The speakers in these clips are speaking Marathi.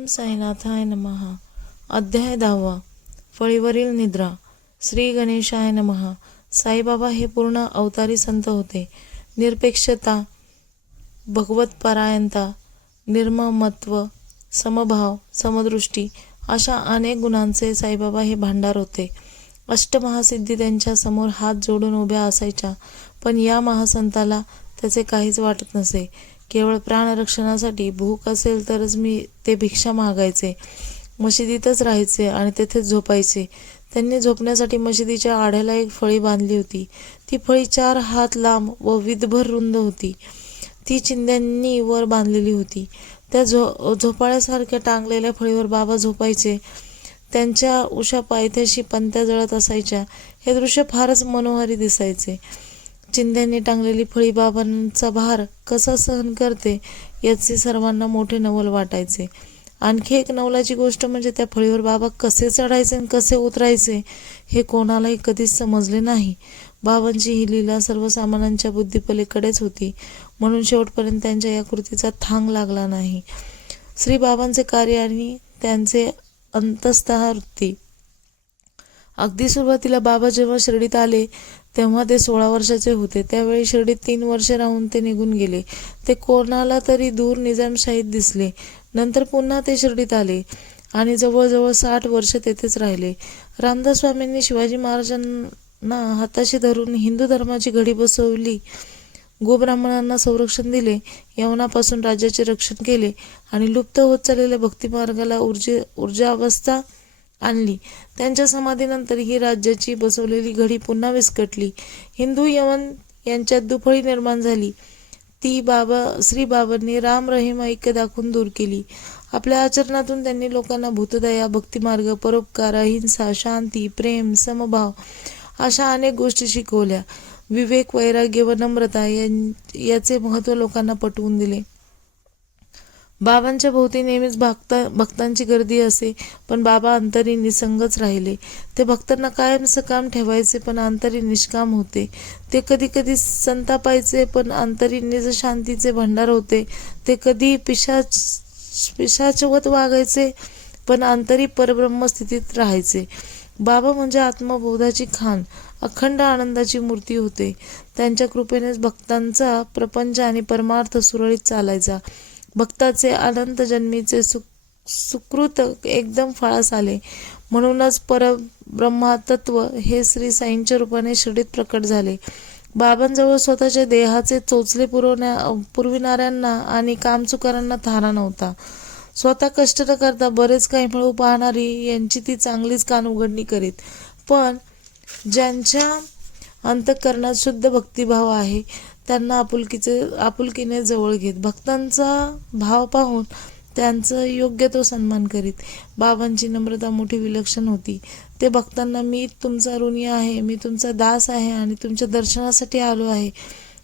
ओम साईनाथाय नमः. अध्याय 10. फळीवरील निद्रा. श्री गणेशाय नमः. साईबाबा हे पूर्ण अवतारी संत होते. निरपेक्षता, भगवतपरायणता, निर्ममत्व, समभाव, समदृष्टी अशा अनेक गुणांचे साईबाबा हे भांडार होते. अष्टमहासिद्धी त्यांच्या समोर हात जोडून उभ्या असायच्या, पण या महासंताला त्याचे काहीच वाटत नसे. केवळ प्राणरक्षणासाठी भूक असेल तरच मी ते भिक्षा मागायचे. मशिदीतच राहायचे आणि तेथेच झोपायचे. त्यांनी झोपण्यासाठी मशिदीच्या आड्याला एक फळी बांधली होती. ती फळी 4 हात लांब व विदभर रुंद होती. ती चिंध्यांनी वर बांधलेली होती. त्या झोपाळ्यासारख्या टांगलेल्या फळीवर बाबा झोपायचे. त्यांच्या उषा पायथ्याशी पंत्या जळत असायच्या. हे दृश्य फारच मनोहारी दिसायचे. चिंध्यांनी टांगलेली फळी बाबांचा भार कसा सहन करते याचे सर्वांना मोठे नवल वाटायचे. आणखी एक नवलाची गोष्ट म्हणजे त्या फळीवर बाबा कसे चढायचे आणि कसे उतरायचे हे कोणालाही कधीच समजले नाही. बाबांची ही लीला सर्वसामान्यांच्या बुद्धीपलीकडेच होती, म्हणून शेवटपर्यंत त्यांच्या या कृतीचा थांग लागला नाही. श्री बाबांचे कार्य आणि त्यांचे अंतःस्थ वृत्ती. अगदी सुरुवातीला बाबा जेव्हा शिर्डीत आले तेव्हा ते 16 वर्षाचे होते. त्यावेळी शिर्डीत 3 वर्षे राहून ते निघून गेले. ते कोणाला तरी दूर निजामशाहीत दिसले. नंतर पुन्हा ते शिर्डीत आले आणि जवळजवळ 60 वर्ष तेथेच राहिले. रामदास स्वामींनी शिवाजी महाराजांना हाताशी धरून हिंदू धर्माची घडी बसवली, गोब्राह्मणांना संरक्षण दिले, यवनापासून राज्याचे रक्षण केले आणि लुप्त होत चाललेल्या भक्तिमार्गाला ऊर्जावस्था आणली. त्यांच्या समाधीनंतर ही राज्याची बसवलेली घडी पुन्हा विस्कटली. हिंदू यवन यांच्यात दुफळी निर्माण झाली. ती श्री बाबांनी राम रहीम ऐक्य दाखवून दूर केली. आपल्या आचरणातून त्यांनी लोकांना भूतदया, भक्तिमार्ग, परोपकार, अहिंसा, शांती, प्रेम, समभाव अशा अनेक गोष्टी शिकवल्या. विवेक, वैराग्य व नम्रता याचे महत्त्व लोकांना पटवून दिले. बाबांच्या भोवती नेहमीच भक्तांची गर्दी असे, पण बाबा अंतरी निसंगच राहिले. ते भक्तांना कायम सकाम ठेवायचे, पण अंतरी निष्काम होते. ते कधी कधी संतापायचे, पण अंतरी निज शांतीचे भंडार होते. ते कधी पिशाचवत वागायचे, पण अंतरी परब्रह्म स्थितीत राहायचे. बाबा म्हणजे आत्मबोधाची खाण, अखंड आनंदाची मूर्ती होते. त्यांच्या कृपेनेच भक्तांचा प्रपंच आणि परमार्थ सुरळीत चालायचा. भक्ताचे अनंत जन्मीचे सुकृत एकदम फळास आले. म्हणूनच परब्रह्मतत्व हे श्री साईंच्या रूपाने शिर्डीत प्रकट झाले. बाबांजवळ स्वतःच्या देहाचे चोचले पुरविणाऱ्यांना आणि कामचुकारांना थारा नव्हता. स्वतः कष्ट न करता बरेच काही मिळवू पाहणारी यांची ती चांगलीच कान उघडणी करीत. पण ज्यांच्या अंतःकरणात शुद्ध भक्तिभाव आहे त्यांना आपुलकीने जवळ घेत, भक्तांचा भाव पाहून त्यांचा योग्य तो सन्मान करीत. बाबांची नम्रता मोठी विलक्षण होती. ते भक्तांना मी तुमचा ऋणी आहे, मी तुमचा दास आहे आणि तुमच्या दर्शनासाठी आलो आहे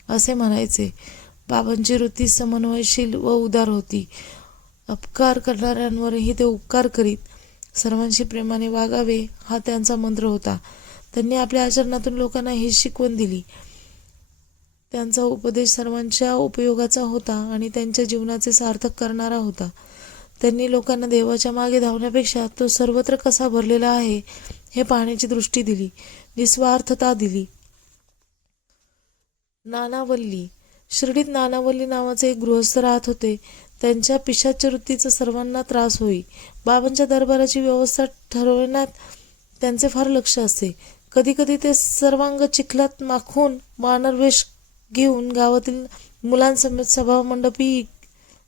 असे म्हणायचे. बाबांची वृत्ती समन्वयशील व उदार होती. अपकार करणाऱ्यांवरही ते उपकार करीत. सर्वांशी प्रेमाने वागावे हा त्यांचा मंत्र होता. त्यांनी आपल्या आचरणातून लोकांना ही शिकवण दिली. त्यांचा उपदेश सर्वांच्या उपयोगाचा होता आणि त्यांच्या जीवनाचे सार्थक करणारा होता. त्यांनी लोकांना देवाच्या मागे धावण्यापेक्षा तो सर्वत्र कसा भरलेला आहे हे पाहण्याची दृष्टी दिली, निस्वार्थता दिली. नानावल्ली. शिर्डीत नानावल्ली नावाचे एक गृहस्थ राहत होते. त्यांच्या पिशाच्य वृत्तीचा सर्वांना त्रास होई. बाबांच्या दरबाराची व्यवस्था ठरवण्यात त्यांचे फार लक्ष असे. कधी कधी ते सर्वांग चिखलात माखून वानरवेश घेऊन गावातील मुलांसमेत सभामंडपी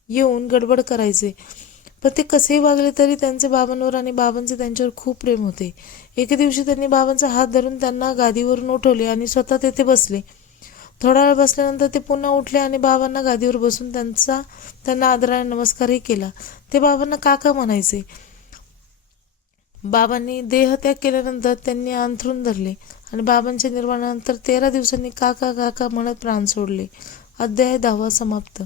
येऊन गडबड करायचे. पण ते कसेही वागले तरी त्यांचे बाबांवर आणि बाबांचे त्यांच्यावर खूप प्रेम होते. एके दिवशी त्यांनी बाबांचा हात धरून त्यांना गादीवरून उठवले आणि स्वतः तेथे बसले. थोडा वेळ बसल्यानंतर ते पुन्हा उठले आणि बाबांना गादीवर बसून त्यांना आदराने नमस्कारही केला. ते बाबांना काका म्हणायचे. बाबांनी देहत्याग केल्यानंतर त्यांनी अंथरूण धरले आणि बाबांच्या निर्वाणानंतर 13 दिवसांनी काका काका म्हणत प्राण सोडले. अध्याय 10 समाप्त.